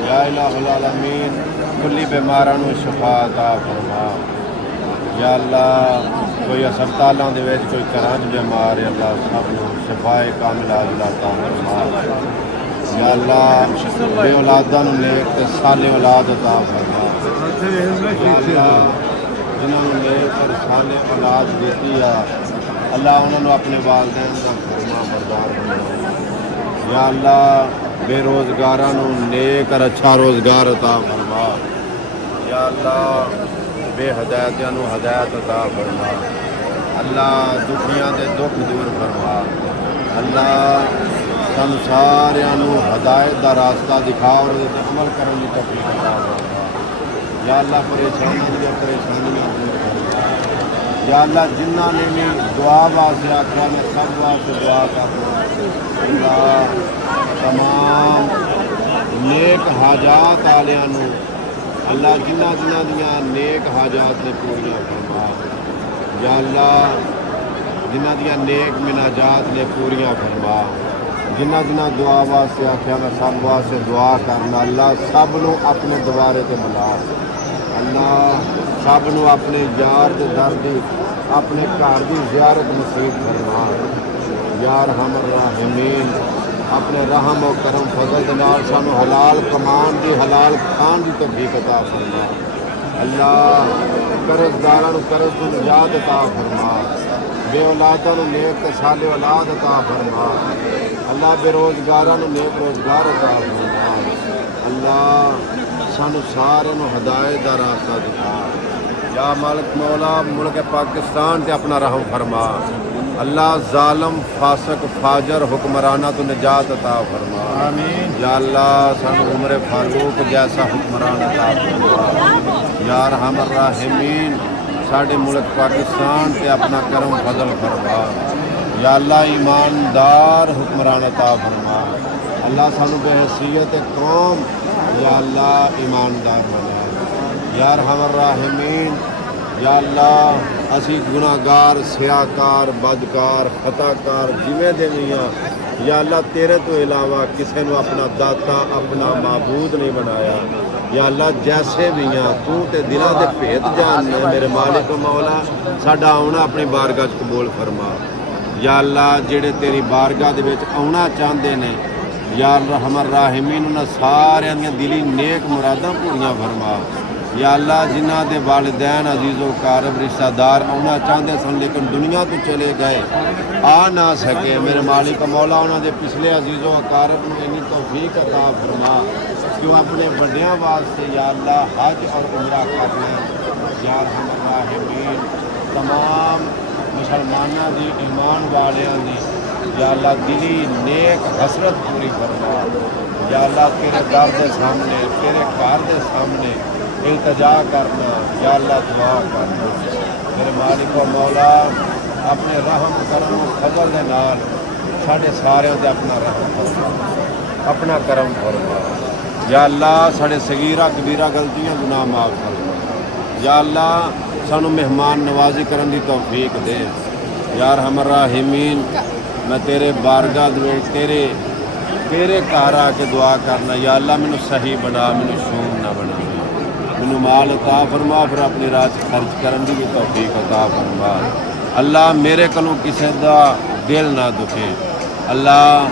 یا الہ العالمین کلی بیماراں نوں شفا عطا فرما یا اللہ کوئی ہسپتالاں دے وچ کوئی گھراں وچ بیمار ہے اللہ سب نوں شفا کاملہ عطا فرما یا اللہ بے اولاداں نوں نیک تے صالح اولاد عطا فرما یا اللہ جنہاں نوں نیک اور صالح اولاد دیتی ہے اللہ انہاں نوں اپنے والدین دا فرما بردار بنا یا اللہ بے روزگاراں نوں نیک اور اچھا روزگار عطا فرما یا اللہ بے ہدایتیاں نوں ہدایت عطا فرما اللہ دکھیاں دے دکھ دور فرما اللہ سانوں ساریاں نوں ہدایت دا راستہ دکھا اور اس تے عمل کرن دی توفیق عطا فرما یا اللہ پریشانیاں دور فرما یا اللہ جنہاں نے بھی دعا واسطے آکھیا میں سب واسطے دعا کردا اللہ تمام نیک حاجات والیاں نوں اللہ جنہاں دیاں نیک حاجات نے پوریاں فرما یا اللہ جنہاں دیاں نیک مناجات نے پوریاں فرما جنہاں دعا واسطے آکھیا میں سب واسطے دعا کرنا اللہ سب نوں اپنے دوارے تے بلا اللہ سب نوں اپنے یار دے در دی اپنے گھر دی زیارت نصیب فرما یا ارحم الراحمین اپنے رحم و کرم فضل دے نال سانوں حلال کمان دی حلال کھان دی توفیق عطا فرما اللہ قرض داراں نوں قرض تو نجات عطا فرما بے اولاداں نوں نیک تے صالح اولاد عطا فرما اللہ بے روزگاراں نوں نیک روزگار عطا فرما اللہ سانوں سارے نوں ہدایت دا راستہ دکھا یا مالک مولا ملک پاکستان تے اپنا رحم فرما اللہ ظالم فاسق فاجر حکمرانہ تو نجات عطا فرما آمین یا اللہ سانوں عمر فاروق جیسا حکمران عطا فرما یا ارحم الراحمین ساڈے ملک پاکستان تے اپنا کرم فضل فرما یا اللہ ایماندار حکمران عطا فرما اللہ سانوں بے حیثیت قوم یا اللہ ایماندار بنا یا ارحم الراحمین یا اللہ اسی گناہگار سیاکار بدکار خطاکار جویں دے بھی ہاں یا اللہ تیرے تو علاوہ کسے نو اپنا داتا اپنا معبود نہیں بنایا یا اللہ جیسے بھی ہاں تو تے دلاں دے بھید جاننا میرے مالک و مولا ساڈا آنا اپنی بارگاہ وچ قبول فرما یا اللہ جڑے تیری بارگاہ دے وچ آنا چاہندے نے یا ارحم الراحمین انہاں ساریاں دیاں دلی نیک مراداں پوریاں فرما یا اللہ جنہاں دے والدین عزیز و قارب رشتہ دار آنا چاہتے سن لیکن دنیا تو چلے گئے آ نہ سکے میرے مالک مولا انہاں دے پچھلے عزیز و قارب نوں انی توفیق عطا فرما کیوں اپنے بڑیاں واسطے یا اللہ حج اور عمرہ کرنا یا ارحم الراحمین تمام مسلماناں دی ایمان والیاں دی یا اللہ دلی نیک حسرت پوری فرما یا اللہ تیرے در دے سامنے تیرے گھر دے سامنے التجا کرنا یا اللہ دعا کرنا میرے مالک و مولا اپنے رحم کرم و فضل دے نال ساڈے سارے تے اپنا رحم فرما اپنا کرم فرما یا اللہ ساڈے صغیرہ کبیرہ غلطیاں گناہ معاف فرما یا اللہ سانوں مہمان نوازی کرن دی توفیق دے یا ارحم الراحمین میں تیرے بارگاہ دے تیرے گھر آ کے دعا کرنا یا اللہ مینوں صحیح بنا مینوں شوم نہ بنا مینوں مال عطا فرما پھر اپنی راہ خرچ کرن دی بھی توفیق عطا فرما اللہ میرے کلوں کسے دا دل نہ دکھے اللہ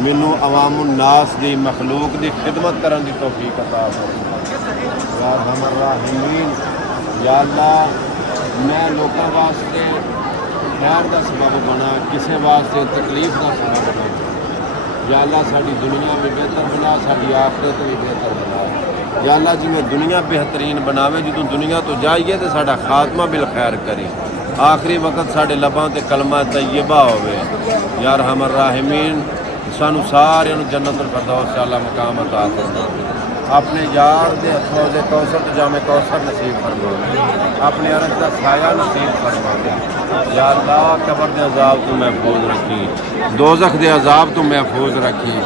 مینوں عوام الناس دی مخلوق دی خدمت کرن دی توفیق عطا فرما یا ارحم الراحمین یا اللہ میں لوکاں واسطے خیر دا سبب بنا کسے واسطے تکلیف دا سبب بنا یا اللہ ساری دنیا بھی بہتر بنا ساری آخرت بھی بہتر بنا یا اللہ جی میں دنیا بہترین بناوے جدوں دنیا تو جائیے تو ساڈا خاتمہ بالخیر کرے آخری وقت ساڈے لباں تے کلمہ طیبہ ہوے یا ارحم الراحمین سانوں سارے جنت الفردوس اعلیٰ مقام عطا فرما اپنے یار دے حوض کوثر تے جام کوثر نصیب فرما اپنے عرش دا سایہ نصیب فرما یا اللہ قبر دے عذاب تو محفوظ رکھی دوزخ دے عذاب تو محفوظ رکھی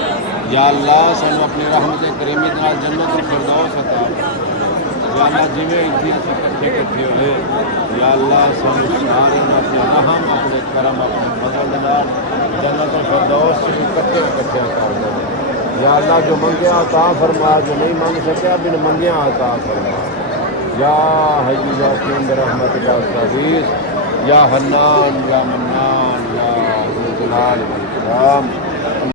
یا اللہ سانوں اپنی رحمت کریمی نال جنت الفردوس عطا یا اللہ جویں اتنے کٹھے ہوئے یا اللہ سانوں سارے اپنے رحم اپنے کرم اپنے فضل دے نال جنت الفردوس سے کٹھے عطا فرما یا اللہ جو منگیا عطا فرما، جو نہیں مانگ سکیا بن منگیا عطا فرما، یا حی یا قیوم برحمت کا استغیث، یا حنان یا منان یا ذو الجلال والاکرام۔